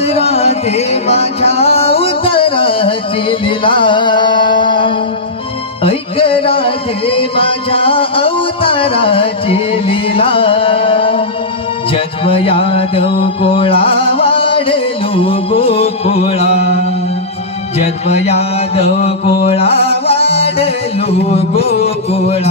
राधे माझ्या उतराची लिला. ऐक राधे माझ्या अवताराची लिला. जन्म यादव कोळा वाढलो गोकुळा जन्म यादव कोळा वाढलो गोकुळा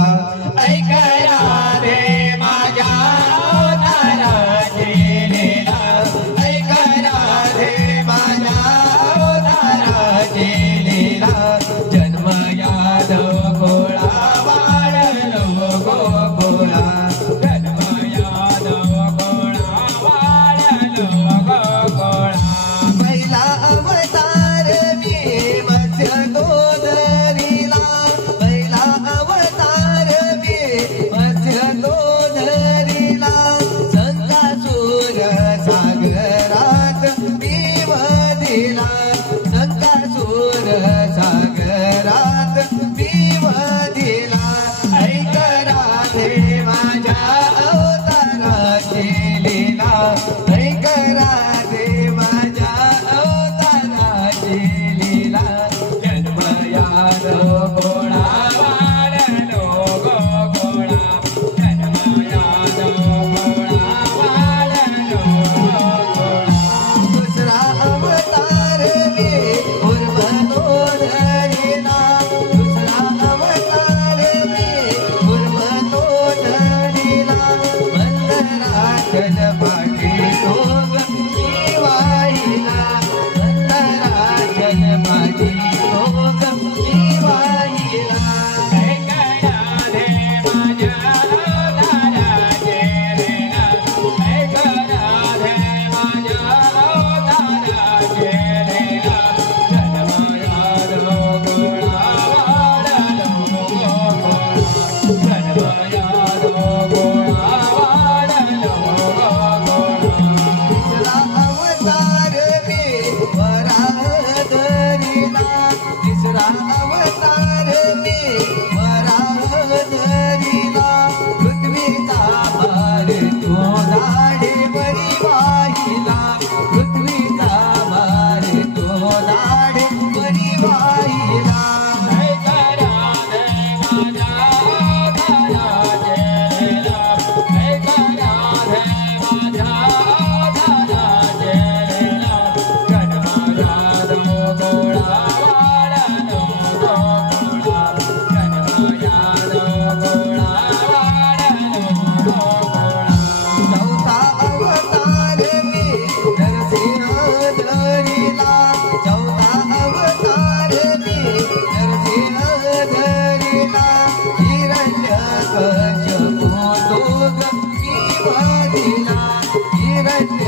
Thank you.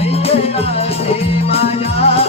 જય જય રાધે મારા.